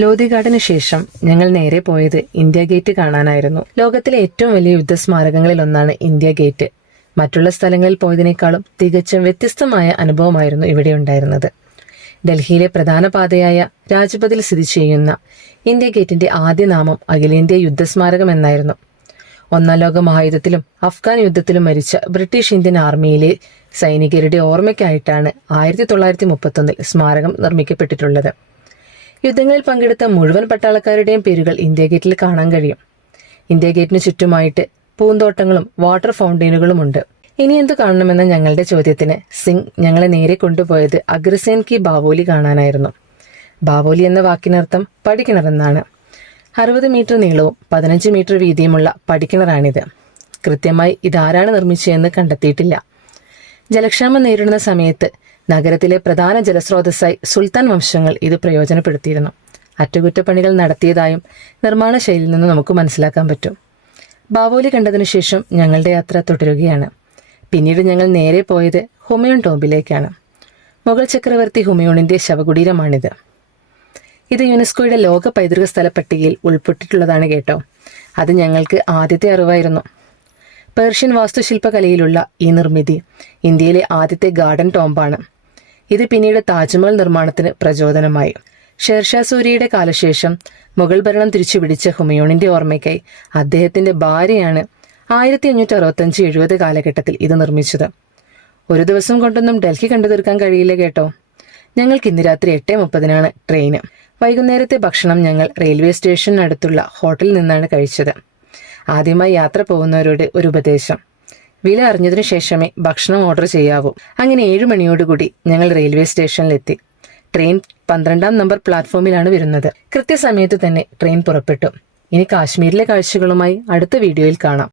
ലോധിഘാട്ടിന് ശേഷം ഞങ്ങൾ നേരെ പോയത് ഇന്ത്യ ഗേറ്റ് കാണാനായിരുന്നു. ലോകത്തിലെ ഏറ്റവും വലിയ യുദ്ധസ്മാരകങ്ങളിൽ ഒന്നാണ് ഇന്ത്യ ഗേറ്റ്. മറ്റുള്ള സ്ഥലങ്ങളിൽ പോയതിനേക്കാളും തികച്ചും വ്യത്യസ്തമായ അനുഭവമായിരുന്നു ഇവിടെ ഉണ്ടായിരുന്നത്. ഡൽഹിയിലെ പ്രധാന പാതയായ രാജ്പഥിൽ സ്ഥിതി ചെയ്യുന്ന ഇന്ത്യ ഗേറ്റിന്റെ ആദ്യ നാമം അഖിലേന്ത്യാ യുദ്ധസ്മാരകം എന്നായിരുന്നു. ഒന്നാം ലോക മഹായുദ്ധത്തിലും അഫ്ഗാൻ യുദ്ധത്തിലും മരിച്ച ബ്രിട്ടീഷ് ഇന്ത്യൻ ആർമിയിലെ സൈനികരുടെ ഓർമ്മയ്ക്കായിട്ടാണ് 1931 സ്മാരകം നിർമ്മിക്കപ്പെട്ടിട്ടുള്ളത്. യുദ്ധങ്ങളിൽ പങ്കെടുത്ത മുഴുവൻ പട്ടാളക്കാരുടെയും പേരുകൾ ഇന്ത്യ ഗേറ്റിൽ കാണാൻ കഴിയും. ഇന്ത്യ ഗേറ്റിന് ചുറ്റുമായിട്ട് പൂന്തോട്ടങ്ങളും വാട്ടർ ഫൗണ്ടെയിനുകളുമുണ്ട്. ഇനി എന്തു കാണണമെന്ന ഞങ്ങളുടെ ചോദ്യത്തിന് സിംഗ് ഞങ്ങളെ നേരെ കൊണ്ടുപോയത് അഗ്രസേൻ കി ബാവോലി കാണാനായിരുന്നു. ബാവോലി എന്ന വാക്കിനർത്ഥം പടിക്കിണറെന്നാണ്. 60 മീറ്റർ നീളവും 15 മീറ്റർ വീതിയുമുള്ള പടിക്കിണറാണിത്. കൃത്യമായി ഇതാരാണ് നിർമ്മിച്ചതെന്ന് കണ്ടെത്തിയിട്ടില്ല. ജലക്ഷാമം നേരിടുന്ന സമയത്ത് നഗരത്തിലെ പ്രധാന ജലസ്രോതസ്സായി സുൽത്താൻ വംശങ്ങൾ ഇത് പ്രയോജനപ്പെടുത്തിയിരുന്നു. അറ്റകുറ്റപ്പണികൾ നടത്തിയതായും നിർമ്മാണ ശൈലിയിൽ നിന്ന് നമുക്ക് മനസ്സിലാക്കാൻ പറ്റും. ബാവോലി കണ്ടതിനു ശേഷം ഞങ്ങളുടെ യാത്ര തുടരുകയാണ്. പിന്നീട് ഞങ്ങൾ നേരെ പോയത് ഹുമയൂൺ ടോംബിലേക്കാണ്. മുഗൾ ചക്രവർത്തി ഹുമയൂണിന്റെ ശവകുടീരമാണിത്. ഇത് യുനെസ്കോയുടെ ലോക പൈതൃക സ്ഥല പട്ടികയിൽ ഉൾപ്പെട്ടിട്ടുള്ളതാണ് കേട്ടോ. അത് ഞങ്ങൾക്ക് ആദ്യത്തെ അറിവായിരുന്നു. പേർഷ്യൻ വാസ്തുശില്പകലയിലുള്ള ഈ നിർമ്മിതി ഇന്ത്യയിലെ ആദ്യത്തെ ഗാർഡൻ ടോംബാണ്. ഇത് പിന്നീട് താജ്മഹൽ നിർമ്മാണത്തിന് പ്രചോദനമായി. ഷേർഷാ സൂരിയുടെ കാലശേഷം മുഗൾ ഭരണം തിരിച്ചുപിടിച്ച ഹുമയൂണിന്റെ ഓർമ്മയ്ക്കായി അദ്ദേഹത്തിന്റെ ഭാര്യയാണ് 1565-70 കാലഘട്ടത്തിൽ ഇത് നിർമ്മിച്ചത്. ഒരു ദിവസം കൊണ്ടൊന്നും ഡൽഹി കണ്ടു തീർക്കാൻ കഴിയില്ല കേട്ടോ. ഞങ്ങൾക്ക് ഇന്ന് രാത്രി 8:30 ട്രെയിന്. വൈകുന്നേരത്തെ ഭക്ഷണം ഞങ്ങൾ റെയിൽവേ സ്റ്റേഷനടുത്തുള്ള ഹോട്ടലിൽ നിന്നാണ് കഴിച്ചത്. ആദ്യമായി യാത്ര പോകുന്നവരോട് ഒരു ഉപദേശം: വില അറിഞ്ഞതിനു ശേഷമേ ഭക്ഷണം ഓർഡർ ചെയ്യാവൂ. അങ്ങനെ 7 മണിയോടുകൂടി ഞങ്ങൾ റെയിൽവേ സ്റ്റേഷനിലെത്തി. ട്രെയിൻ 12-ാം നമ്പർ പ്ലാറ്റ്ഫോമിലാണ് വരുന്നത്. കൃത്യസമയത്ത് തന്നെ ട്രെയിൻ പുറപ്പെട്ടു. ഇനി കാശ്മീരിലെ കാഴ്ചകളുമായി അടുത്ത വീഡിയോയിൽ കാണാം.